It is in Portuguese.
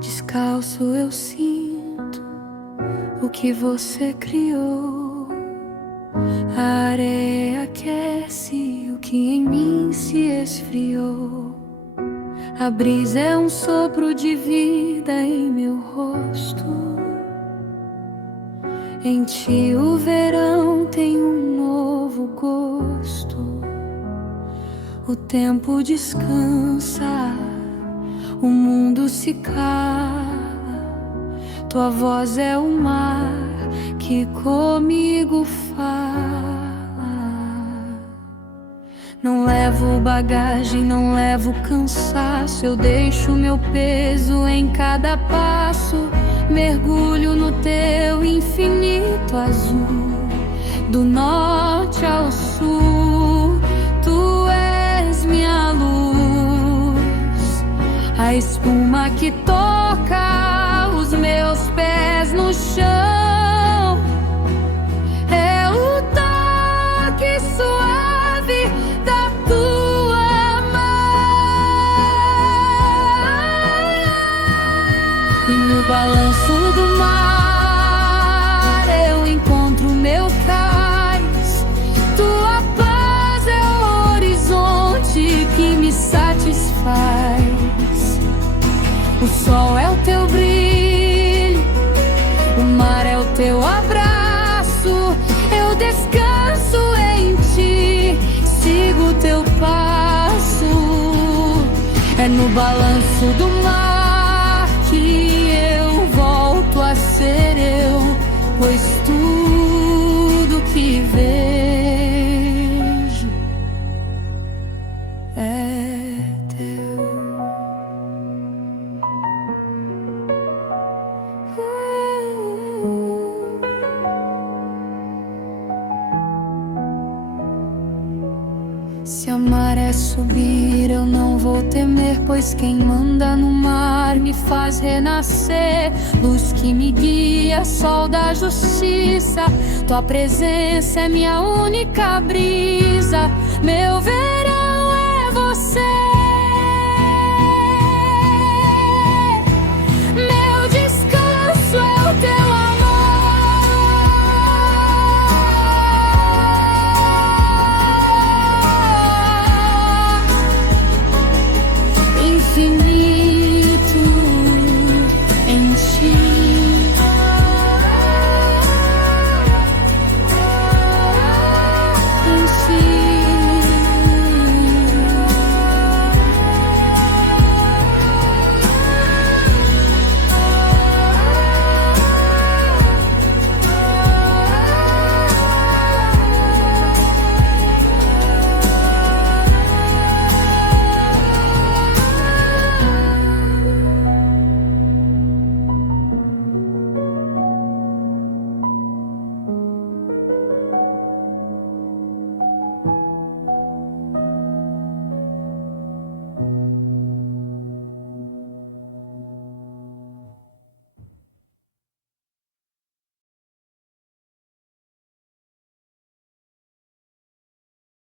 Descalço eu sinto o que você criou. A areia aquece o que em mim se esfriou. A brisa é um sopro de vida em meu rosto. Em ti o verão tem um novo gosto. O tempo descansa, o mundo se cala. Tua voz é o mar que comigo fala. Não levo bagagem, não levo cansaço. Eu deixo meu peso em cada passo. Mergulho no teu infinito azul. Do norte ao sul, tu és minha luz. A espuma que toca os meus pés no chão é o toque suave da tua mão. E no balanço do mar eu encontro meu cais. Tua paz é o horizonte que me satisfaz. O sol é o teu brilho, o mar é o teu abraço. Eu descanso em ti, sigo teu passo. É no balanço do mar que eu volto a ser eu, pois tudo que vejo é teu. Se a maré subir, eu não vou temer, pois quem manda no mar me faz renascer. Luz que me guia, sol da justiça. Tua presença é minha única brisa, meu